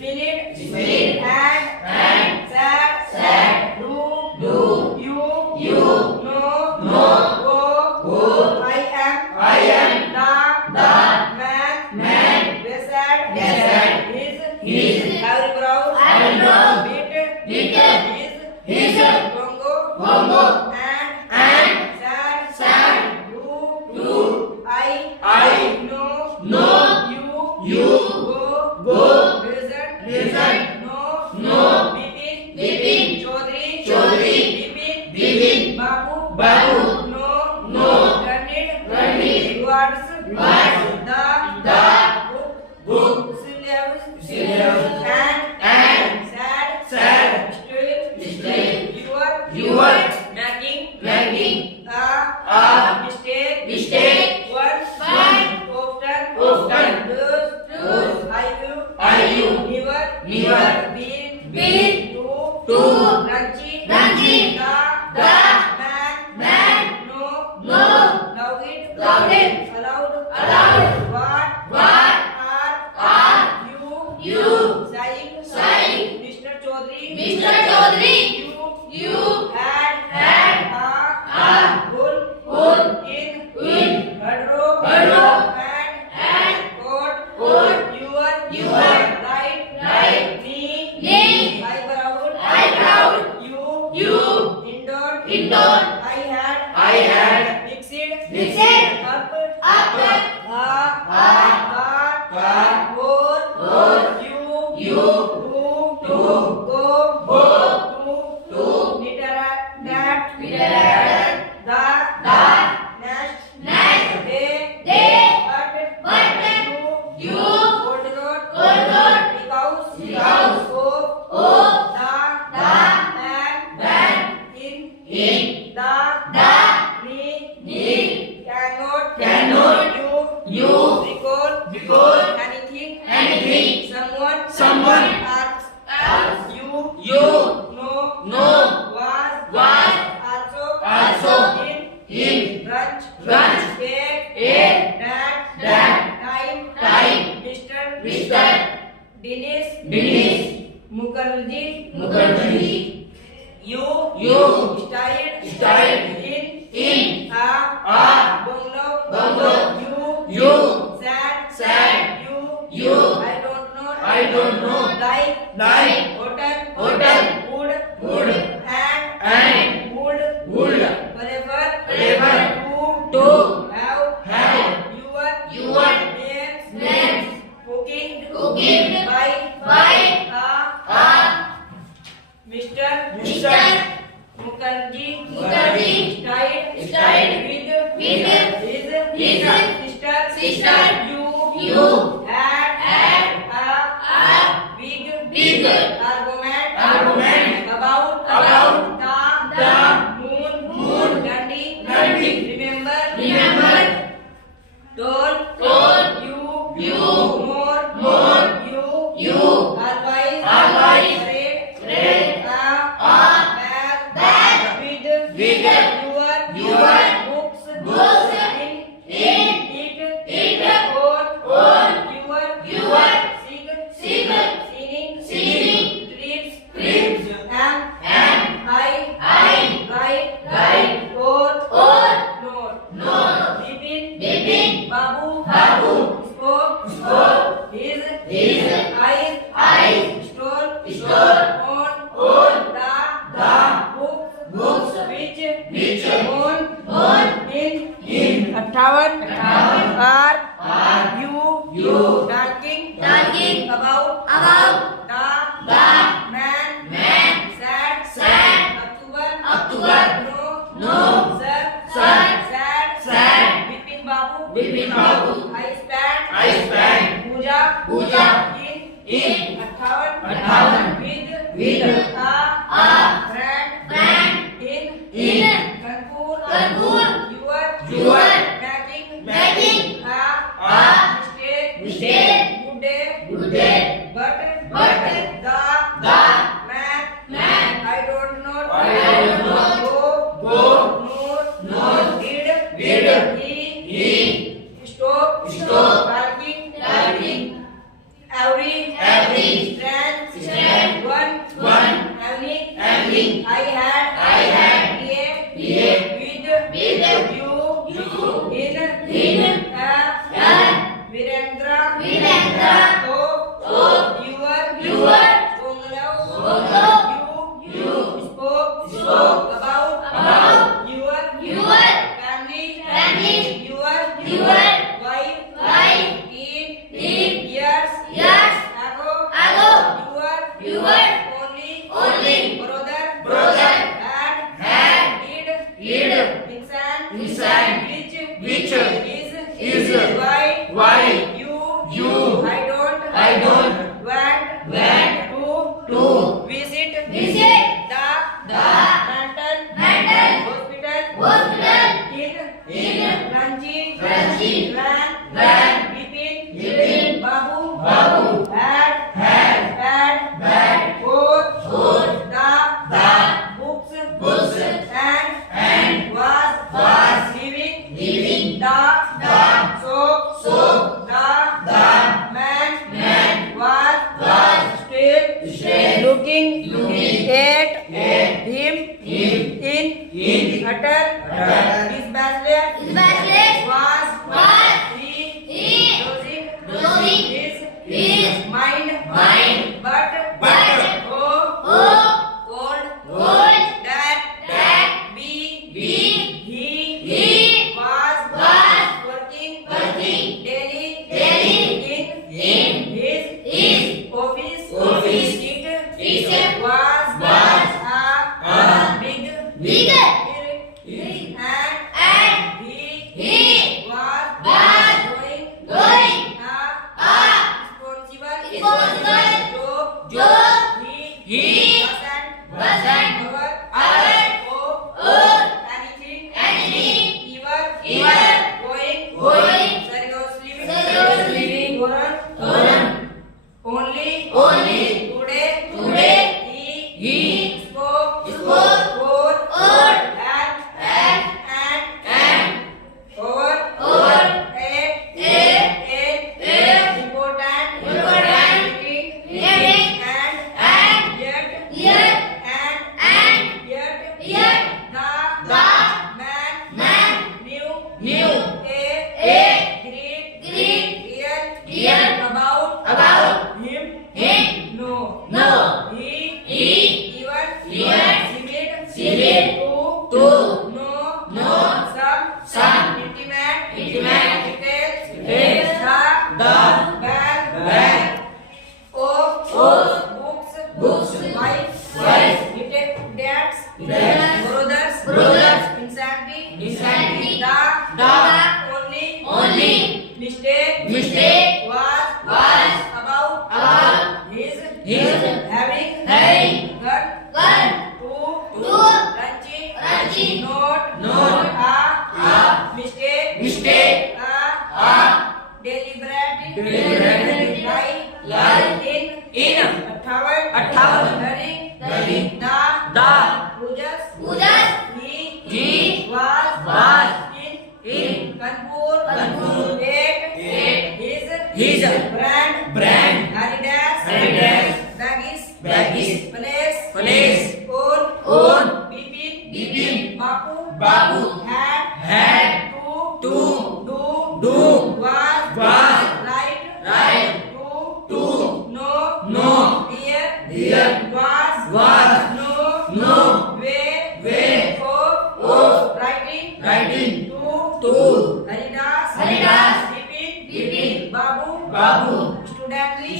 spirit, and sad, do, you, no, go, I am, the man, desert, his, eyebrow, bit, his, Congo, and sad, do, I, no, you, go, desert, no, Bipin, Chaudhary, Bipin, Babu, no, Granite, towards, the book, syllabus, and sad, still, your, making, a mistake, one, often, lose, I you, never, been, to, Ranchi, the, man, no, love it, allowed, what, are, you, saying, Mr. Chaudhary, you, had, a, bull, in, bedroom, and, coat, your, right, knee, eyebrow, you, indoor, I had, mixed, up, got, or, you, go, to, literate, the, next, day, but, you, old road, because, of, the, man, in, the, knee, cannot, you, recall, anything, someone, asks, you, no, was, also, in, lunch, that, time, Mr. Dinesh Mukherjee, you, stayed, in, a, bungalow, you, sad, you, I don't know, like, hotel, wood, and, wood, whatever, to, have, your, names, cooking, by, Mr. Mukherjee, stayed, with, his, sister, you, had, a, big, argument, about, the, moon, Gandhi, remember, told, you, more, you, advice, read, bag, with, your, books, in, it, on, your, singing, trips, and, I, guide, or, note, Bipin, Babu, spoke, his, eyes, stole, on, the, books, which, on, in, 58, are, you, talking, about, the, man, sad, October, no, sad, Bipin Babu, I spent, puja, in, 58, with, a, friend, in, Kanpur, your, making, a, mistake, good day, but, the, man, I don't know, go, no, did, he, stop, talking, every, looking, at, him, in, utter, his bracelet, was, he, losing, his mind, but, oh, old, that, be, he, was, working, daily, in, his, office, it, was, a, big, and, he, was, going, a, responsible, job, he, wasn't, our, anything, ever, going, seriously, Goran, only, today, he, spoke, for, and, over, important, meeting, and, yet, the, man, knew, a, great deal, about, him, no, he, even, seemed, to, know, some, intimate, details, the, bag, of, books, wife, dads, brothers, insanity, the, only, mistake, was, about, his, having, gun, to, lunching, not, a, mistake, a, deliberate, lie, in, 58, learning, the, Pujas, he, was, in, Kanpur, 8, his, brand, Adidas, Baggies, place, own, Bipin, Babu, had, to, do, was, right, to, know, dear, was, no, way, of, writing, to, Haridas, Bipin, Babu, studently,